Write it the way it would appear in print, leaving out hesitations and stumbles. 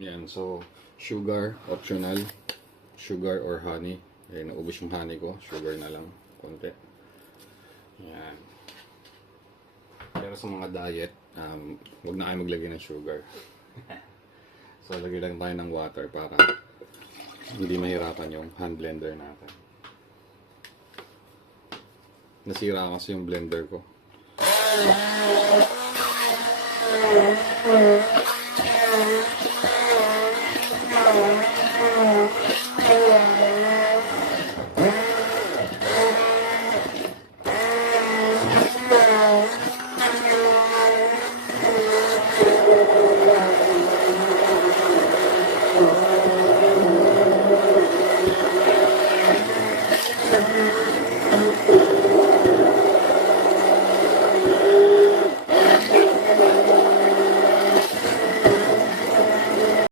Yan, so sugar, optional. Sugar or honey. Eh, naubos yung honey ko. Sugar na lang. Konti. Yan. Pero sa mga diet, huwag na kayo maglagay ng sugar. So, lagay lang tayo ng water para hindi mahirapan yung hand blender natin. Nasira kasi yung blender ko.